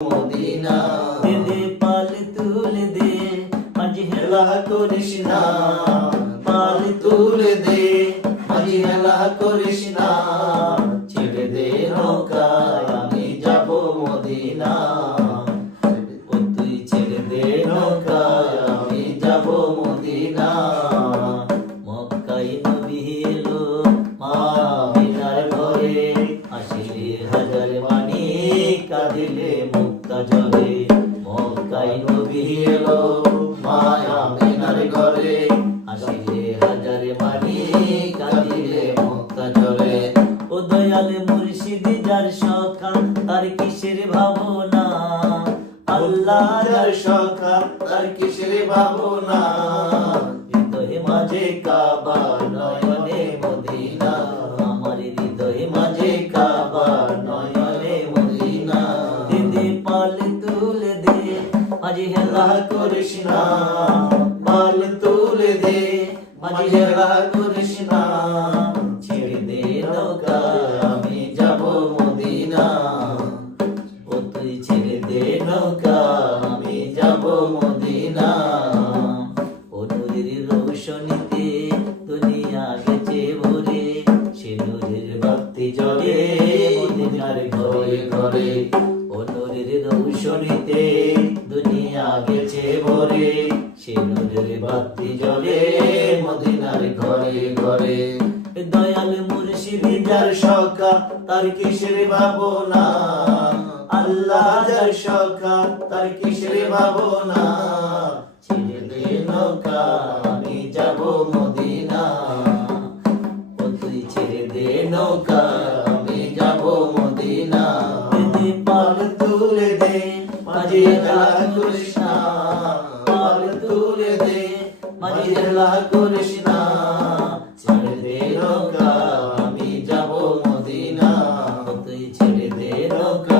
Medina দে দে পাল তুলে দে মাঝি হেলা করিস না, পাল তুলে দে মাঝি হেলা করিস না, ছেড়ে দে নৌকায় আমি যাব মদিনা। ও তুই ছেড়ে দে নৌকায় আমি যাব মদিনা। মক্কায় নবী এলো মা আমিনার ঘরে, আসিলে হাজার মানি কাঁদিলে মুক্তা জলে। মক্কায় নবী এলো মা আমিনার ঘরে, আসিলে হাজার মানি কাঁদিলে মুক্তা ঝরে। ও দয়াল মুর্শিদ যার সখা তার কিসের ভাবনা, আল্লাহ যার সখা তার কিসের ভাবনা, হৃদয়ে মাঝে কাবা নয়নে মদিনা। আমার হৃদয়ে মাঝে কাবা নয়নে মদিনা। দে দে পাল তুলে দে মাঝি হেলা করিস না, পাল তুলে দে মাঝি হেলা করিস না, ছেড়ে দে নৌকা আমি যাব মদিনা। ও তুই ছেড়ে দে নৌকা আমি যাব মদিনা। ও নূরের রৌশনীতে দুনিয়া গেছে ভরে, সে নূরের বাতি জ্বলে মদিনার ঘরে ঘরে। ও নূরের রৌশনীতে দুনিয়া গেছে ভরে, সে নূরের বাতি জ্বলে মদিনার ঘরে ঘরে। দয়াল মুর্শিদ যার সখা তার কিসের ভাবনা, আল্লাহ যার সখা তার কিসের ভাবনা, ছেড়ে দে নৌকা আমি যাব মদিনা। ও তুই ছেড়ে দে নৌকা আমি যাব মদিনা। দে পাল তুলে দে মাঝি হেলা করিস না, পাল তুলে দে মাঝি হেলা করিস না, ছেড়ে দে নৌকা আমি যাব মদিনা। তুই ছেড়ে দে নৌকা